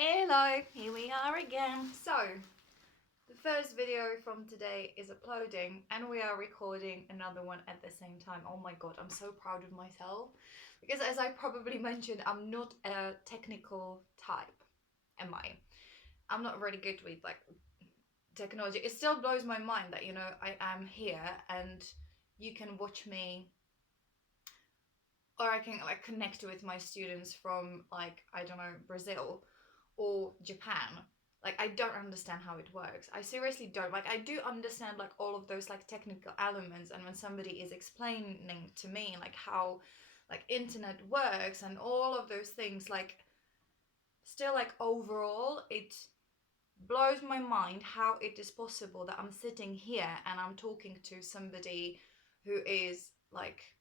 Hello, here we are again. So, the first video from today is uploading and we are recording another one at the same time. Oh my god, I'm so proud of myself. Because as I probably mentioned, I'm not a technical type, am I? I'm not really good with like technology. It still blows my mind that, I am here and you can watch me, or I can like connect with my students from like, I don't know, Brazil or Japan. Like, I don't understand how it works. I seriously don't. Like, I do understand like all of those like technical elements, and when somebody is explaining to me like how like internet works and all of those things, like still like overall it blows my mind how it is possible that I'm sitting here and I'm talking to somebody who is like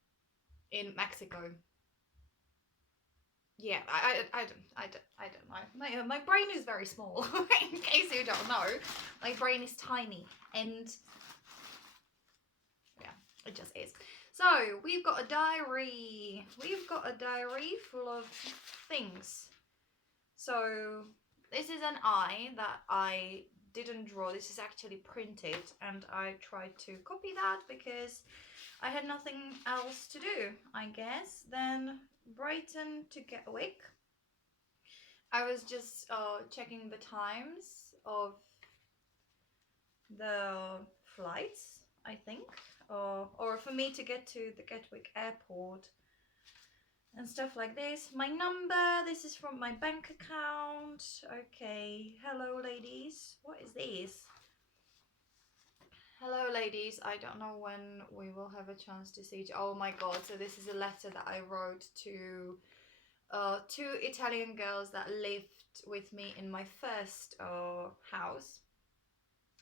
in Mexico. Yeah, I don't know. My brain is very small. In case you don't know, my brain is tiny, and yeah, it just is. So we've got a diary. We've got a diary full of things. So this is an eye that I didn't draw. This is actually printed, and I tried to copy that because I had nothing else to do, I guess. Then Brighton to Gatwick. I was just checking the times of the flights, I think, or for me to get to the Gatwick airport and stuff like this. My number, this is from my bank account. Okay, hello ladies. What is this? Hello ladies, I don't know when we will have a chance to see each. Oh my god, so this is a letter that I wrote to two Italian girls that lived with me in my first house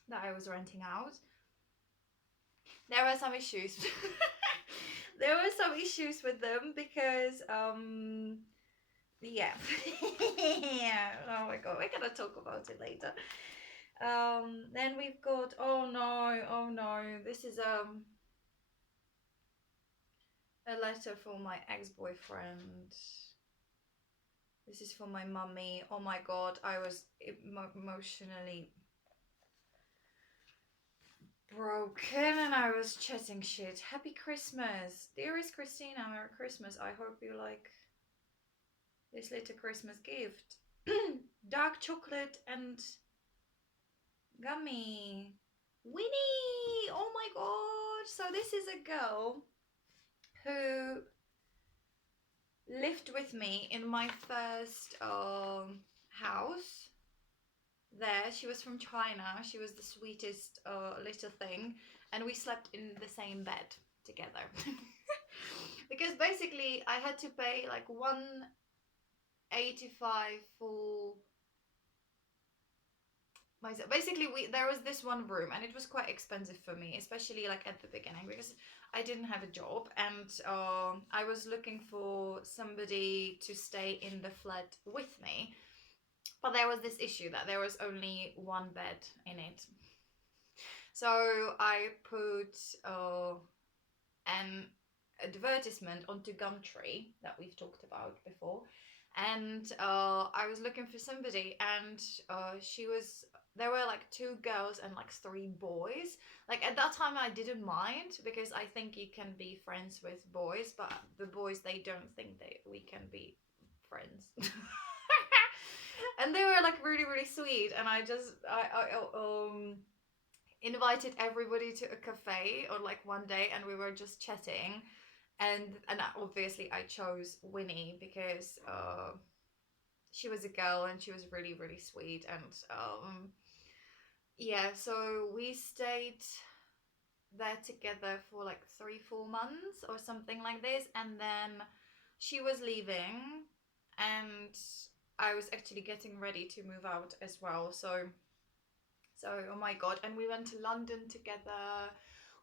that I was renting out. There were some issues. There were some issues with them because yeah. Yeah. Oh my god, we're gonna talk about it later. Then we've got, oh no, this is a letter for my ex-boyfriend. This is for my mummy. Oh my god, I was emotionally broken and I was chatting shit. Happy Christmas. Dearest Christina, Merry Christmas. I hope you like this little Christmas gift. Dark chocolate and gummy. Winnie! Oh my god. So this is a girl who lived with me in my first house there. She was from China. She was the sweetest little thing, and we slept in the same bed together. Because basically I had to pay like 185 for myself. Basically there was this one room and it was quite expensive for me, especially like at the beginning, because I didn't have a job and I was looking for somebody to stay in the flat with me. But there was this issue that there was only one bed in it. So I put an advertisement onto Gumtree that we've talked about before. And I was looking for somebody, and there were like 2 girls and like 3 boys. Like at that time I didn't mind because I think you can be friends with boys, but the boys, they don't think that we can be friends. And they were like really, really sweet, and I invited everybody to a cafe on like one day, and we were just chatting, and obviously I chose Winnie because she was a girl and she was really, really sweet, and yeah, so we stayed there together for like 3-4 months or something like this, and then she was leaving and I was actually getting ready to move out as well. So oh my god, and we went to London together.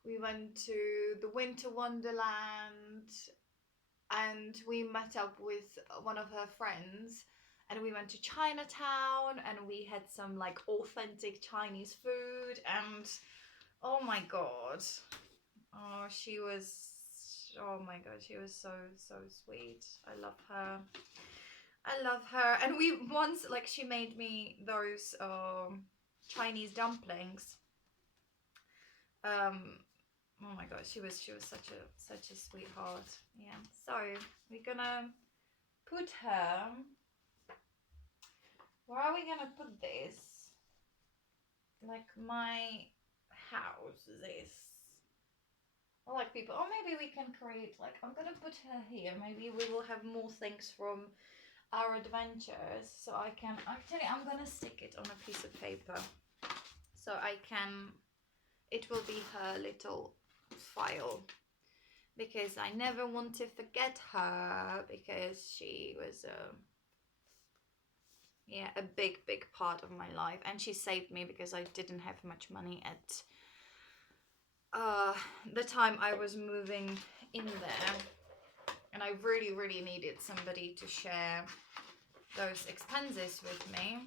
We went to the Winter Wonderland and we met up with one of her friends, and we went to Chinatown and we had some like authentic Chinese food, and oh my god. Oh, oh my god, she was so sweet. I love her. I love her. And we once, like, she made me those Chinese dumplings. Oh my god, she was such a sweetheart. Yeah. So we're gonna put her. Where are we gonna put this? Like my house, this. I like people. Or maybe we can create, like, I'm gonna put her here. Maybe we will have more things from our adventures. So I can, actually, I'm gonna stick it on a piece of paper. So I can, it will be her little file. Because I never want to forget her. Because she was yeah, a big part of my life, and she saved me because I didn't have much money at the time I was moving in there, and I really needed somebody to share those expenses with me.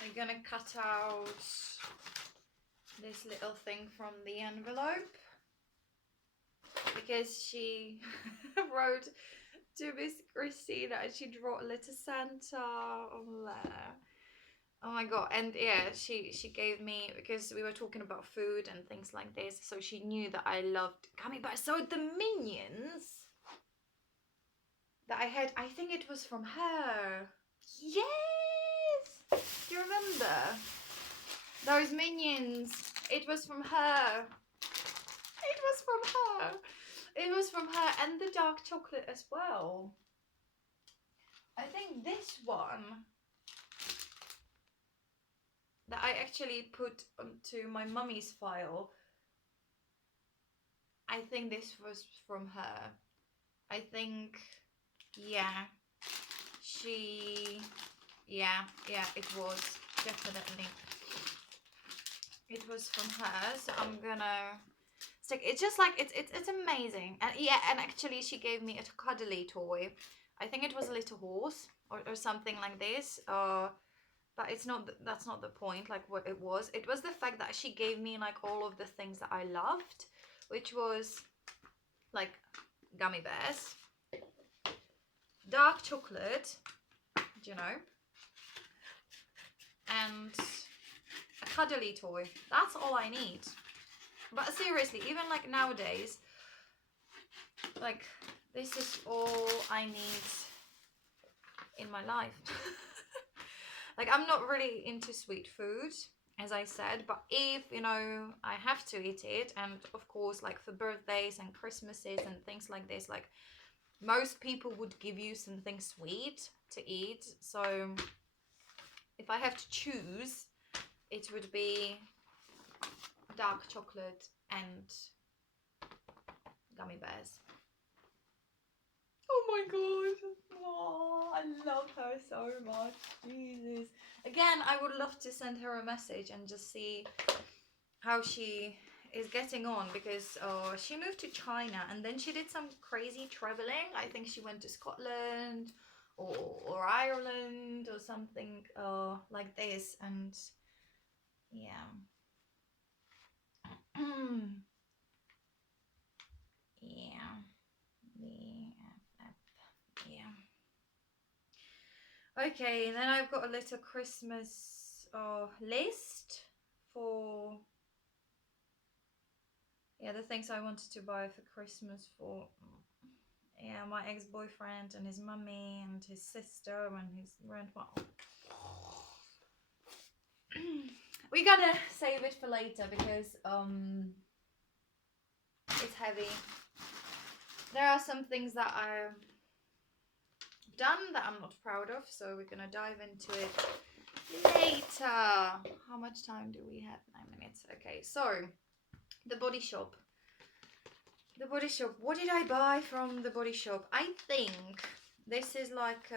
I'm gonna cut out this little thing from the envelope because she wrote to Miss Christina and she drew a little Santa on there. Oh my god. And yeah, she gave me, because we were talking about food and things like this, so she knew that I loved gummy bears. So the Minions that I had, I think it was from her. Yes, do you remember those Minions? It was from her. It was from her. It was from her, and the dark chocolate as well. I think this one that I actually put onto my mummy's file, I think this was from her. I think, yeah, yeah, it was, definitely. It was from her, so I'm gonna stick. It's just like, it's amazing. And yeah, and actually she gave me a cuddly toy. I think it was a little horse or something like this. But it's not, that's not the point, like what it was. It was the fact that she gave me like all of the things that I loved, which was like gummy bears, dark chocolate, you know, and a cuddly toy. That's all I need. But seriously, even like nowadays, like this is all I need in my life. Like, I'm not really into sweet food, as I said, but if, you know, I have to eat it, and of course, like for birthdays and Christmases and things like this, like most people would give you something sweet to eat. So if I have to choose, it would be dark chocolate and gummy bears. Oh my god. Oh, I love her so much. Jesus. Again, I would love to send her a message and just see how she is getting on, because she moved to China and then she did some crazy traveling. I think she went to Scotland or Ireland or something like this, and yeah. Yeah. Yeah. Okay, then I've got a little Christmas list for, yeah, the things I wanted to buy for Christmas for, yeah, my ex-boyfriend and his mummy and his sister and his grandma. We gotta save it for later because it's heavy. There are some things that I've done that I'm not proud of, so we're gonna dive into it later. How much time do we have? 9 minutes. Okay, so the Body Shop. The Body Shop. What did I buy from the Body Shop? I think this is like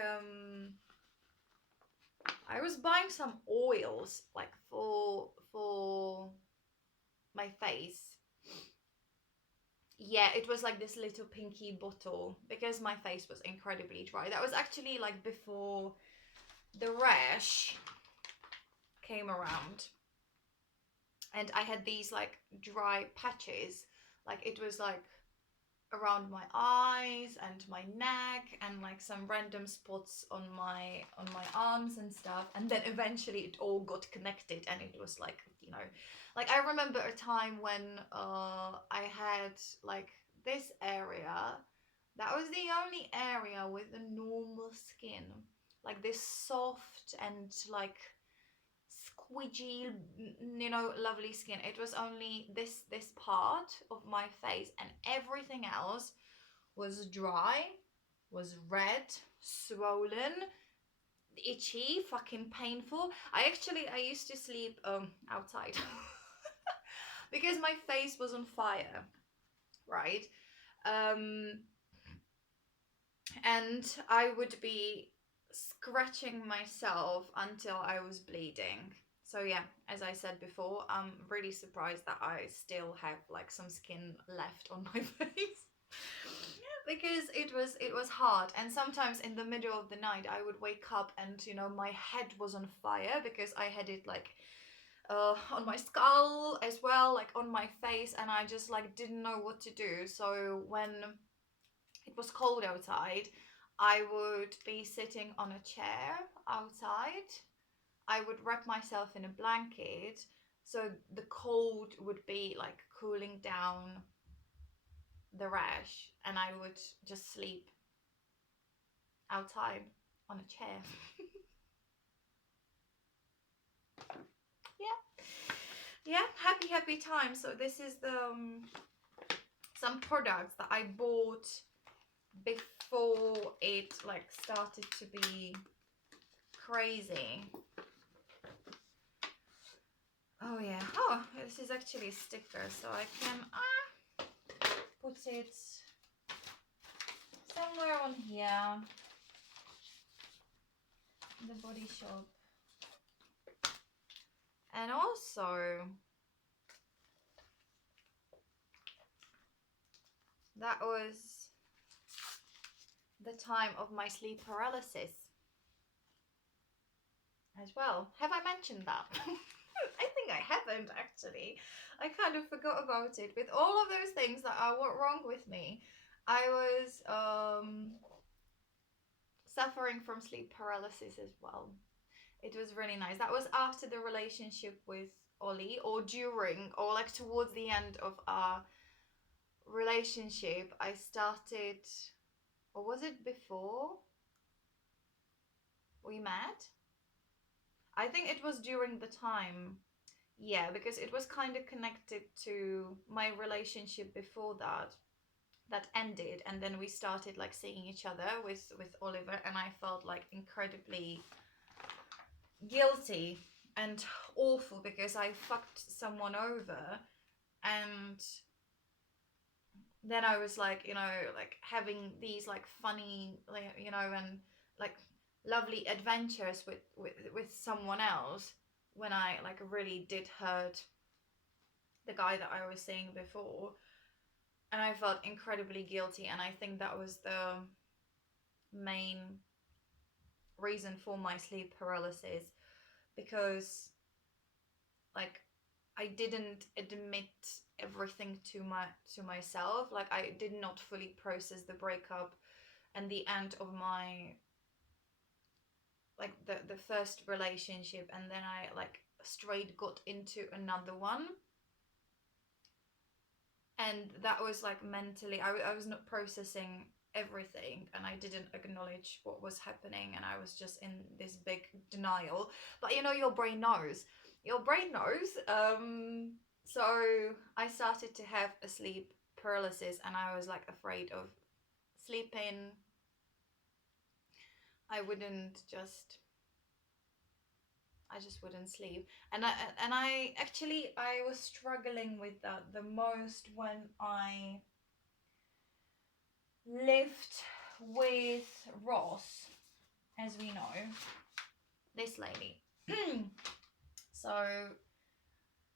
I was buying some oils like for my face. Yeah, it was like this little pinky bottle because my face was incredibly dry. That was actually like before the rash came around. And I had these like dry patches. Like it was like around my eyes and my neck, and like some random spots on my arms and stuff. And then eventually it all got connected, and it was like, you know, like I remember a time when I had like this area that was the only area with a normal skin, like this soft and like squidgy, you know, lovely skin. It was only this part of my face, and everything else was dry, was red, swollen, itchy, fucking painful. I used to sleep outside because my face was on fire, right? um and I would be scratching myself until I was bleeding. So yeah, as I said before, I'm really surprised that I still have like some skin left on my face. Because it was hard, and sometimes in the middle of the night I would wake up and, you know, my head was on fire because I had it like on my skull as well, like on my face, and I just like didn't know what to do. So when it was cold outside, I would be sitting on a chair outside. I would wrap myself in a blanket so the cold would be like cooling down the rash, and I would just sleep outside on a chair. Yeah, yeah, happy time. So this is the some products that I bought before it like started to be crazy. Oh yeah. Oh, this is actually a sticker, so I can put it somewhere on here. The Body Shop. And also, that was the time of my sleep paralysis as well. Have I mentioned that? I think I haven't actually. I kind of forgot about it. With all of those things that are wrong with me, I was suffering from sleep paralysis as well. It was really nice. That was after the relationship with Ollie, or during, or like towards the end of our relationship. I started, or was it before we met? I think it was during the time. Yeah, because it was kind of connected to my relationship before that ended, and then we started like seeing each other with Oliver, and I felt like incredibly guilty and awful because I fucked someone over, and then I was like, you know, like having these like funny, like, you know, and like lovely adventures with someone else, when I like really did hurt the guy that I was seeing before. And I felt incredibly guilty, and I think that was the main reason for my sleep paralysis, because like I didn't admit everything to myself. Like I did not fully process the breakup and the end of my like the first relationship, and then I like straight got into another one, and that was like mentally I was not processing everything, and I didn't acknowledge what was happening, and I was just in this big denial. But you know, your brain knows. So I started to have a sleep paralysis, and I was like afraid of sleeping. I just wouldn't sleep. And I actually I was struggling with that the most when I lived with Ross, as we know, this lady. So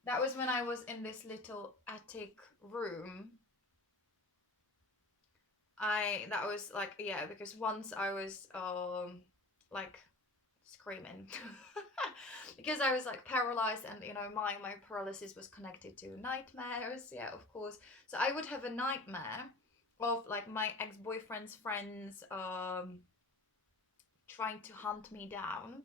that was when I was in this little attic room. That was like, yeah, because once I was like screaming because I was like paralyzed, and you know, my paralysis was connected to nightmares. Yeah, of course. So I would have a nightmare of like my ex-boyfriend's friends trying to hunt me down.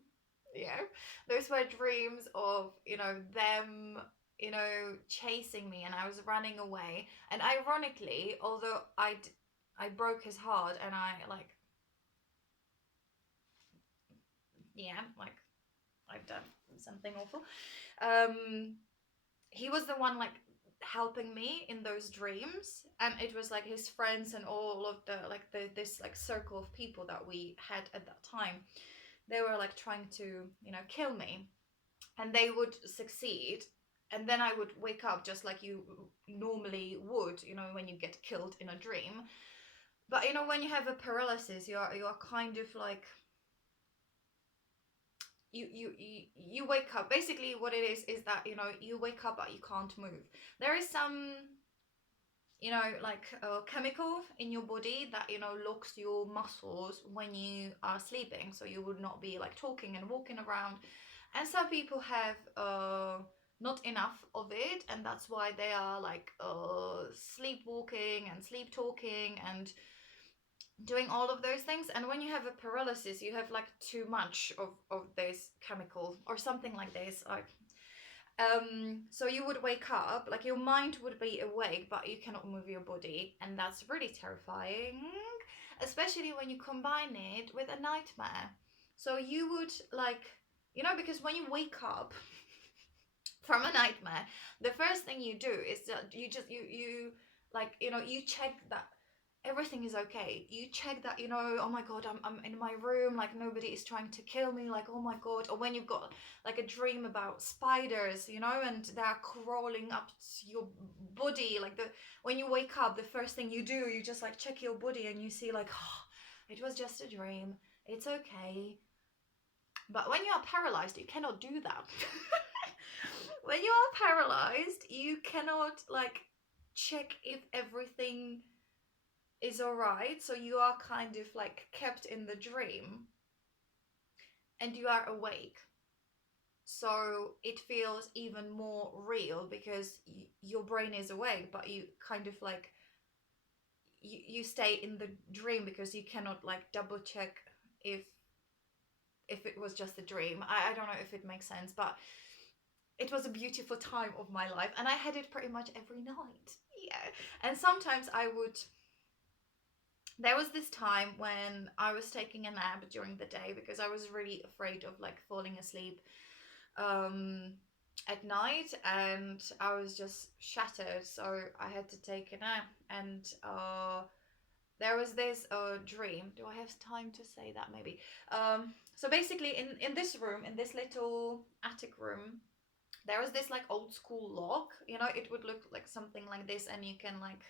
Yeah, those were dreams of, you know, them, you know, chasing me, and I was running away. And ironically, although I broke his heart, and I like, yeah, like I've done something awful. Um, he was the one like helping me in those dreams, and it was like his friends and all of the like this like circle of people that we had at that time. They were like trying to, you know, kill me, and they would succeed, and then I would wake up just like you normally would, you know, when you get killed in a dream. But you know, when you have a paralysis, you're kind of like, you wake up. Basically what it is that, you know, you wake up but you can't move. There is some, you know, like a chemical in your body that, you know, locks your muscles when you are sleeping, so you would not be like talking and walking around. And some people have not enough of it, and that's why they are like sleepwalking and sleep talking and doing all of those things. And when you have a paralysis, you have like too much of this chemical or something like this, like so you would wake up, like your mind would be awake, but you cannot move your body, and that's really terrifying, especially when you combine it with a nightmare. So you would like, you know, because when you wake up from a nightmare, the first thing you do is that you like, you know, you check that everything is okay. You check that, you know, oh my god, I'm in my room, like nobody is trying to kill me, like oh my god. Or when you've got like a dream about spiders, you know, and they're crawling up your body, like the when you wake up, the first thing you do, you just like check your body and you see like, oh, it was just a dream, it's okay. But when you are paralyzed, you cannot do that. When you are paralyzed, you cannot like check if everything is alright. So you are kind of like kept in the dream and you are awake. So it feels even more real because your brain is awake, but you kind of like you stay in the dream because you cannot like double check if it was just a dream. I don't know if it makes sense, but it was a beautiful time of my life, and I had it pretty much every night. Yeah. And sometimes there was this time when I was taking a nap during the day because I was really afraid of like falling asleep at night, and I was just shattered, so I had to take a nap. And there was this dream. Do I have time to say that? Maybe. So basically in this room, in this little attic room, there was this like old school lock, you know, it would look like something like this, and you can like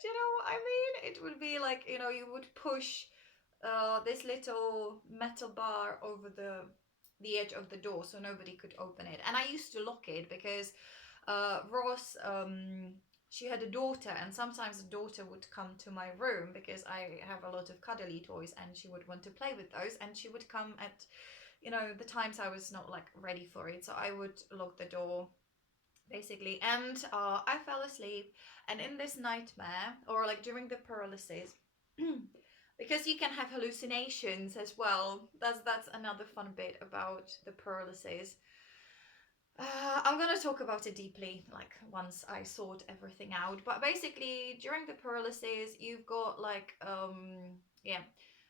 do you know what I mean? It would be like, you know, you would push this little metal bar over the edge of the door so nobody could open it. And I used to lock it because Ross, she had a daughter, and sometimes the daughter would come to my room because I have a lot of cuddly toys, and she would want to play with those, and she would come at, you know, the times I was not like ready for it. So I would lock the door basically. And I fell asleep, and in this nightmare, or like during the paralysis, because you can have hallucinations as well. That's another fun bit about the paralysis. I'm gonna talk about it deeply, like once I sort everything out. But basically, during the paralysis, you've got like yeah,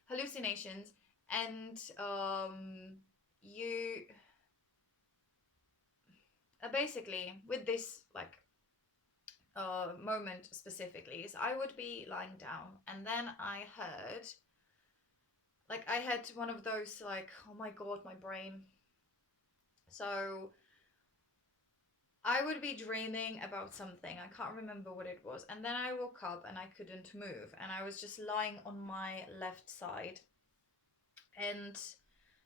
hallucinations, and you basically with this like moment specifically is I would be lying down, and then I heard, like I had one of those like, oh my god, my brain. So I would be dreaming about something, I can't remember what it was, and then I woke up and I couldn't move, and I was just lying on my left side. And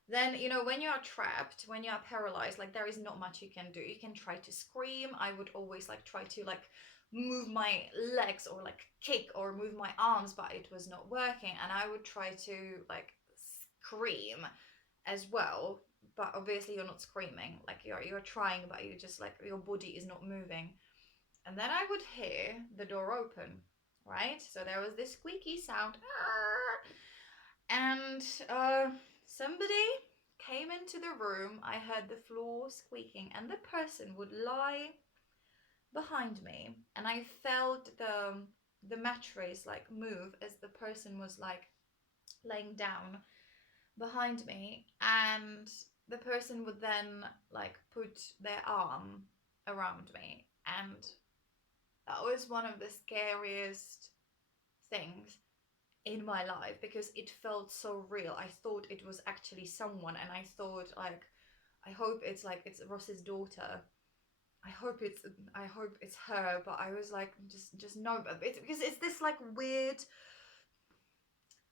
then, you know, when you are trapped, when you are paralyzed, like there is not much you can do. You can try to scream. I would always like try to like move my legs or like kick or move my arms, but it was not working. And I would try to like scream as well, but obviously you're not screaming, like you're trying, but you just like your body is not moving. And then I would hear the door open, right? So there was this squeaky sound. And somebody came into the room. I heard the floor squeaking, and the person would lie behind me, and I felt the mattress like move as the person was like laying down behind me, and the person would then like put their arm around me, and that was one of the scariest things in my life because it felt so real. I thought it was actually someone, and I thought like, I hope it's like it's Ross's daughter. I hope it's her, but I was like, just no, but it's because it's this like weird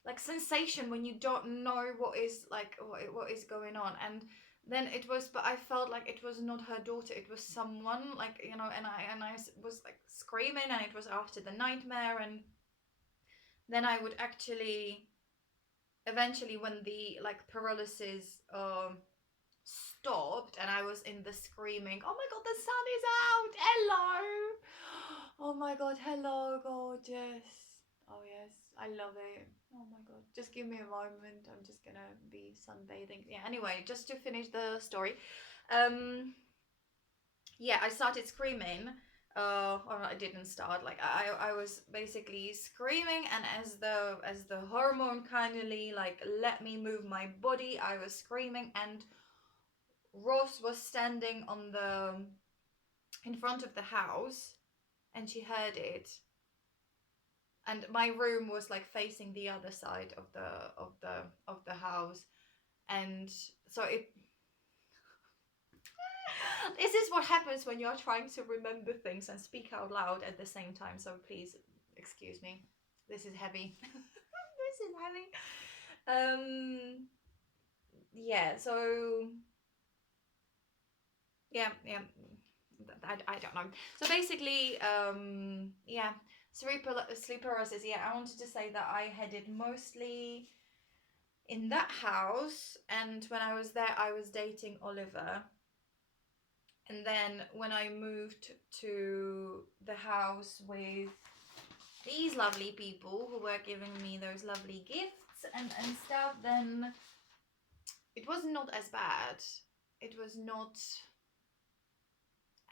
like sensation when you don't know what is like what is going on. And then it was, but I felt like it was not her daughter, it was someone, like, you know, and I was like screaming, and it was after the nightmare. And then I would actually eventually, when the like paralysis stopped and I was in the screaming, oh my god, the sun is out, hello, oh my god, hello, gorgeous, oh yes, I love it, oh my god, just give me a moment, I'm just gonna be sunbathing. Yeah, anyway, just to finish the story, yeah, I started screaming, or I didn't start, like I was basically screaming, and as the hormone kindly like let me move my body, I was screaming, and Ross was standing on the in front of the house, and she heard it, and my room was like facing the other side of the house, and so it this is what happens when you're trying to remember things and speak out loud at the same time, so please excuse me, this is heavy. This is heavy. Yeah, so yeah, I don't know. So basically, yeah, sleep paralysis. Yeah, I wanted to say that I had it mostly in that house, and when I was there, I was dating Oliver. And then when I moved to the house with these lovely people who were giving me those lovely gifts and stuff, then it was not as bad. It was not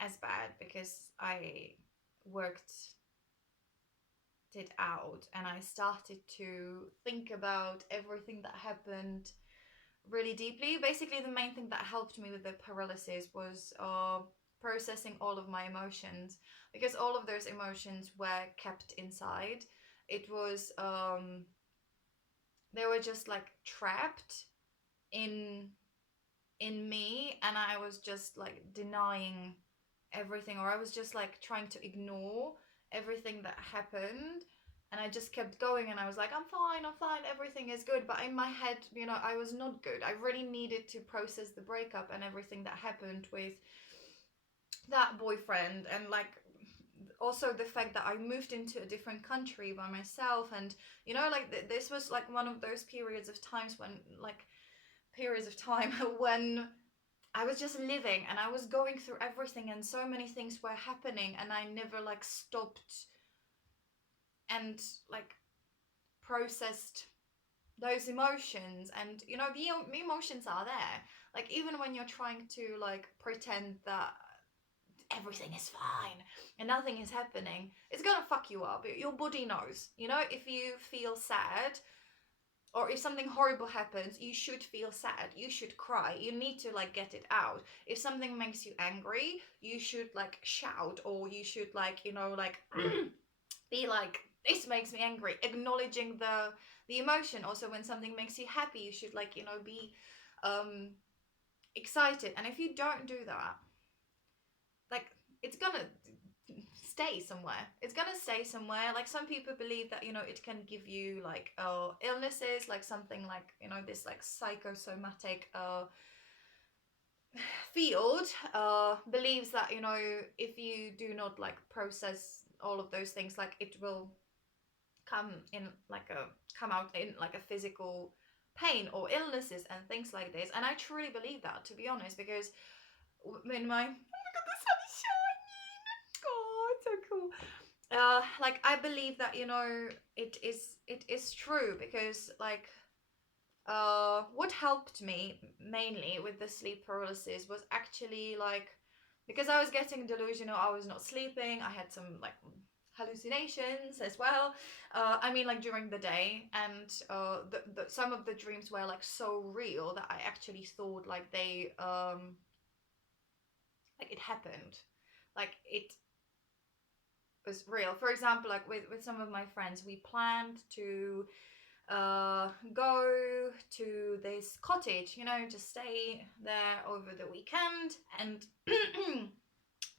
as bad because I worked it out and I started to think about everything that happened really deeply. Basically, the main thing that helped me with the paralysis was processing all of my emotions, because all of those emotions were kept inside. It was they were just like trapped in me, and I was just like denying everything, or I was just like trying to ignore everything that happened, and I just kept going, and I was like, I'm fine, everything is good, but in my head, you know, I was not good. I really needed to process the breakup and everything that happened with that boyfriend, and like also the fact that I moved into a different country by myself, and you know, like this was like one of those periods of times when like periods of time when I was just living and I was going through everything, and so many things were happening, and I never like stopped and like processed those emotions. And you know, the emotions are there, like even when you're trying to like pretend that everything is fine and nothing is happening, it's gonna fuck you up. Your body knows, you know, if you feel sad or if something horrible happens, you should feel sad, you should cry, you need to like get it out. If something makes you angry, you should like shout, or you should like, you know, like be like, this makes me angry, acknowledging the emotion. Also, when something makes you happy, you should like, you know, be excited. And if you don't do that, like it's gonna stay somewhere. It's gonna stay somewhere. Like some people believe that, you know, it can give you like illnesses, like something like, you know, this like psychosomatic field believes that, you know, if you do not like process all of those things, like it will come out in like a physical pain or illnesses and things like this. And I truly believe that, to be honest, because in my, oh my god, the sun is shining, oh it's so like I believe that, you know, it is true, because like what helped me mainly with the sleep paralysis was actually like, because I was getting delusional, I was not sleeping, I had some like hallucinations as well. I mean, like during the day, and some of the dreams were like so real that I actually thought like they like it happened, like it was real. For example, like with some of my friends, we planned to go to this cottage, you know, just stay there over the weekend, and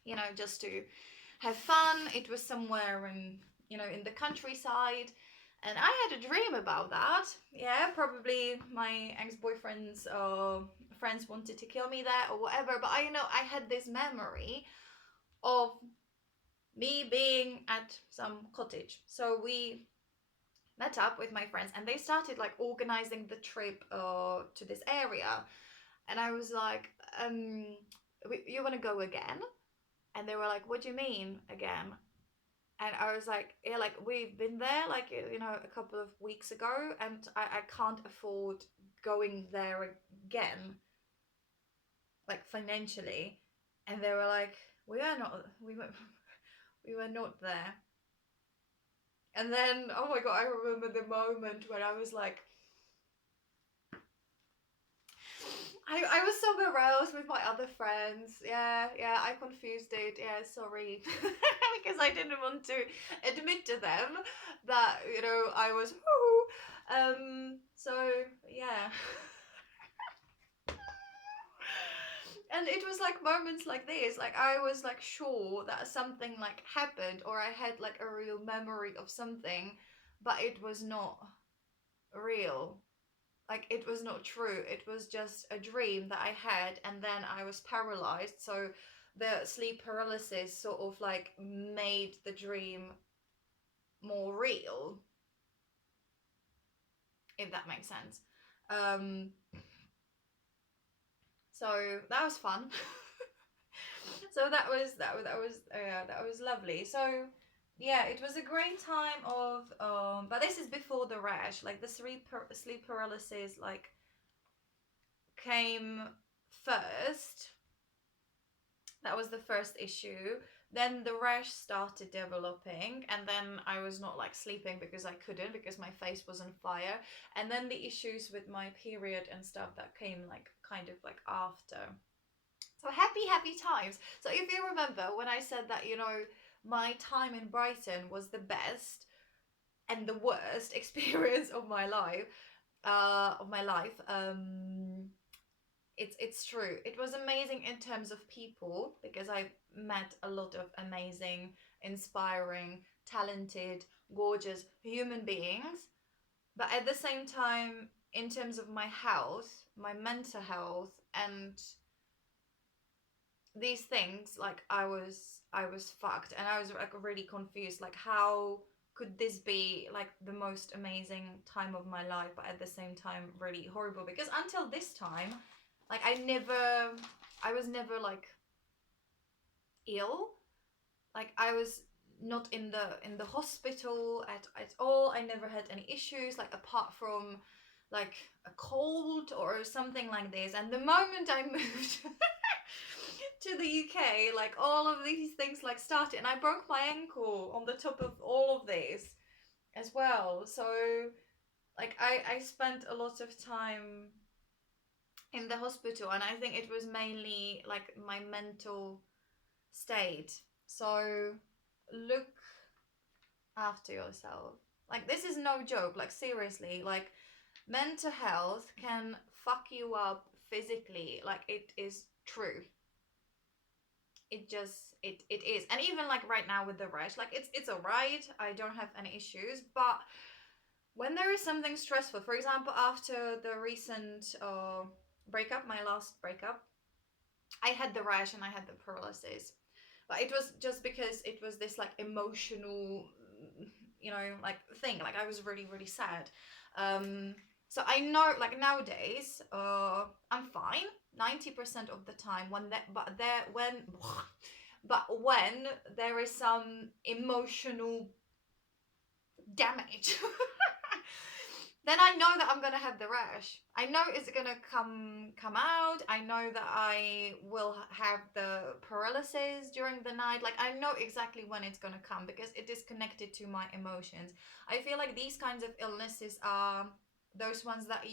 you know, just to have fun. It was somewhere in, you know, in the countryside, and I had a dream about that. Yeah, probably my ex-boyfriend's friends wanted to kill me there or whatever, but I, you know, I had this memory of me being at some cottage. So we met up with my friends, and they started like organizing the trip to this area, and I was like, you want to go again? And they were like, what do you mean again? And I was like, yeah, like we've been there like, you know, a couple of weeks ago, and I can't afford going there again, like financially. And they were like, we were not there. And then, oh my god, I remember the moment when I was like, I was somewhere else with my other friends. Yeah, I confused it. Yeah, sorry. Because I didn't want to admit to them that, you know, I was whoo. So yeah. And it was like moments like this, like I was like sure that something like happened, or I had like a real memory of something, but it was not real. Like it was not true, it was just a dream that I had, and then I was paralyzed, so the sleep paralysis sort of like made the dream more real, if that makes sense. um so that was fun. So that was lovely. So yeah, it was a great time of but this is before the rash, like the sleep paralysis like came first. That was the first issue. Then the rash started developing, and then I was not like sleeping because I couldn't, because my face was on fire. And then the issues with my period and stuff that came like kind of like after. So happy times. So if you remember when I said that, you know, my time in Brighton was the best and the worst experience of my life, it's true. It was amazing in terms of people, because I met a lot of amazing, inspiring, talented, gorgeous human beings. But at the same time, in terms of my health, my mental health, and these things, like I was fucked, and I was like really confused. Like, how could this be like the most amazing time of my life, but at the same time really horrible? Because until this time, like I was never like ill. Like I was not in the hospital at all. I never had any issues, like apart from like a cold or something like this. And the moment I moved to the UK, like all of these things like started, and I broke my ankle on the top of all of this as well. So like I spent a lot of time in the hospital, and I think it was mainly like my mental state. So look after yourself. Like this is no joke, like seriously, like mental health can fuck you up physically, like it is true. It is. And even like right now with the rash, like it's alright, I don't have any issues. But when there is something stressful, for example after the recent breakup, my last breakup, I had the rash and I had the paralysis. But it was just because it was this like emotional, you know, like thing. Like I was really sad. So I know like nowadays I'm fine 90% of the time, when that but there But when there is some emotional damage, then I know that I'm gonna have the rash. I know it's gonna come out. I know that I will have the paralysis during the night. Like, I know exactly when it's gonna come because it is connected to my emotions. I feel like these kinds of illnesses are those ones that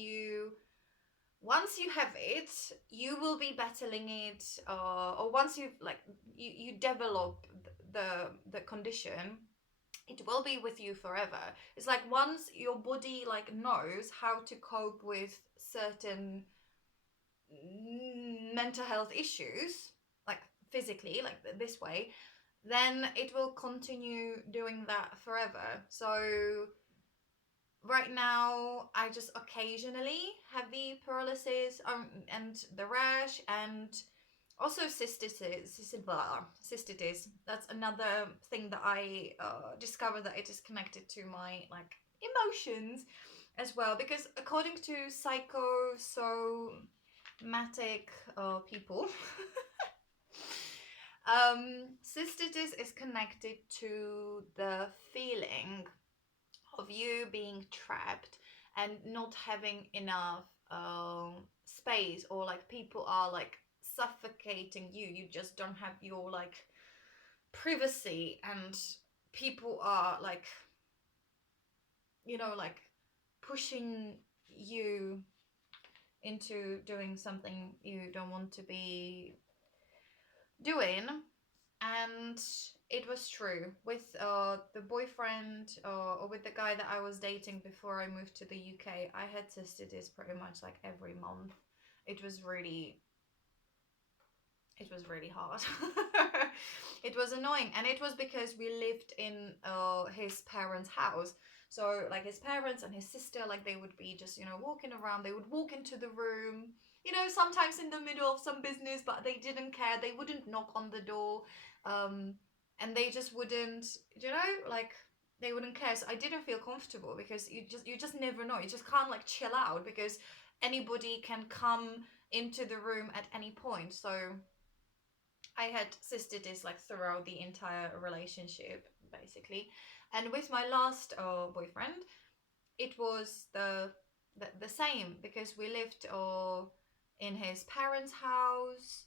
once you have it, you will be battling it, or once you develop the condition, it will be with you forever. It's like once your body like knows how to cope with certain mental health issues, like physically, like this way, then it will continue doing that forever. So right now I just occasionally have the paralysis, and the rash, and also cystitis. That's another thing that I discovered, that it is connected to my like emotions as well, because according to psychosomatic people, cystitis is connected to the feeling of you being trapped and not having enough space, or like people are like suffocating you. You just don't have your like privacy, and people are like, like pushing you into doing something you don't want to be doing. And it was true with the boyfriend, or with the guy that I was dating before I moved to the UK. I had cystitis pretty much like every month. It was really hard. It was annoying, and it was because we lived in his parents' house. So like his parents and his sister, like they would be just walking around. They would walk into the room, sometimes in the middle of some business, but they didn't care. They wouldn't knock on the door, and they just wouldn't, like they wouldn't care. So I didn't feel comfortable, because you just never know. You just can't like chill out, because anybody can come into the room at any point. So I had cystitis like throughout the entire relationship, basically. And with my last boyfriend, it was the same, because we lived in his parents' house,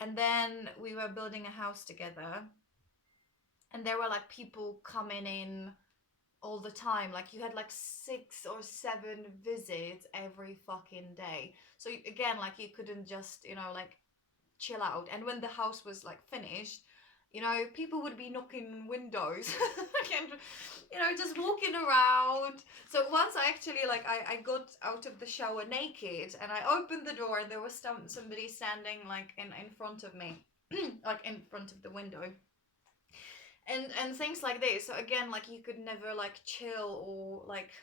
and then we were building a house together, and there were like people coming in all the time. Like you had like 6 or 7 visits every fucking day. So again, like you couldn't just like chill out. And when the house was like finished, people would be knocking windows and just walking around. So once I actually I got out of the shower naked, and I opened the door, and there was somebody standing like in front of me like in front of the window, and things like this. So again, like you could never like chill, or like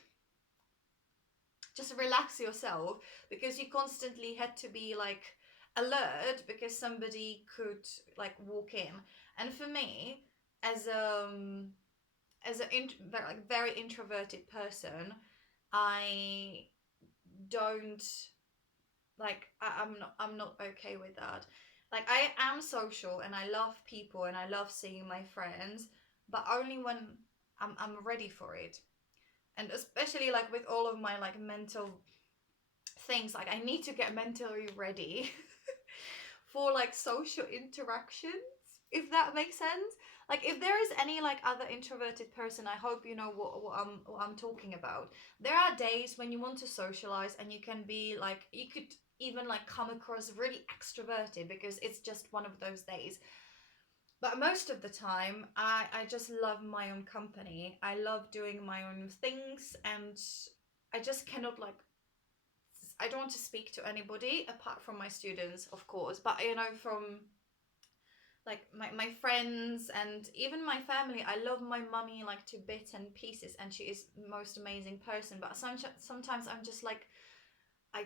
just relax yourself, because you constantly had to be like alert, because somebody could like walk in. And for me, as very introverted person, I don't like I'm not okay with that. Like I am social, and I love people, and I love seeing my friends, but only when I'm ready for it. And especially like with all of my like mental things, like I need to get mentally ready for like social interactions, if that makes sense. Like if there is any like other introverted person, I hope you know what I'm talking about. There are days when you want to socialize, and you can be like, you could even like come across really extroverted, because it's just one of those days. But most of the time, I just love my own company. I love doing my own things, and I just cannot like, I don't want to speak to anybody apart from my students, of course, but from like my friends and even my family. I love my mummy like to bits and pieces, and she is the most amazing person. But sometimes I'm just like, I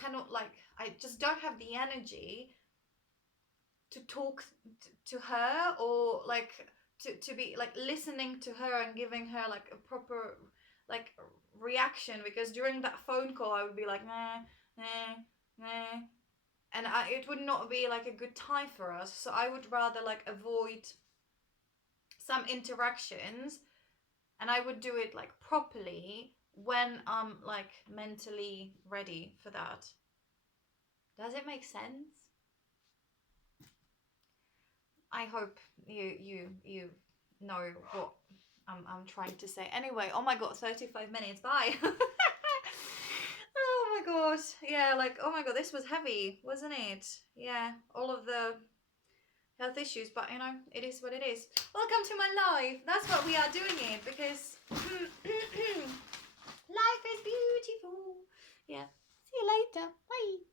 cannot, like, I just don't have the energy to talk to her, or like to be like listening to her and giving her like a proper like reaction, because during that phone call I would be like nah, nah, nah. and it would not be like a good time for us. So I would rather like avoid some interactions, and I would do it like properly when I'm like mentally ready for that. Does it make sense? I hope you know what I'm trying to say. Anyway, oh my god, 35 minutes. Bye. Oh my god. Yeah, like, oh my god, this was heavy, wasn't it? Yeah, all of the health issues, but you know, it is what it is. Welcome to my life. That's what we are doing it, because life is beautiful. Yeah. See you later. Bye.